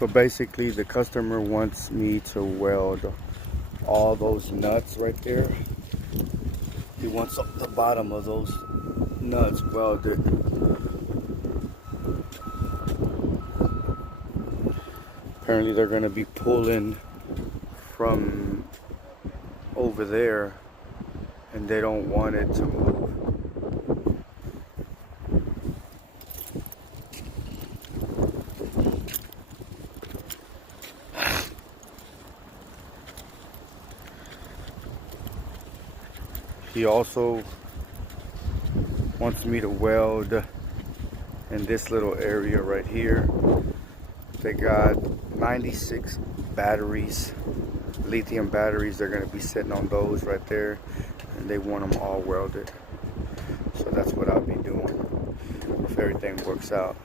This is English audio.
So basically the customer wants me to weld all those nuts right there. He wants the bottom of those nuts welded. Apparently they're going to be pulling from over there and they don't want it to move. He also wants me to weld in this little area right here. They got 96 batteries, lithium batteries. They're going to be sitting on those right there, and they want them all welded. So that's what I'll be doing if everything works out.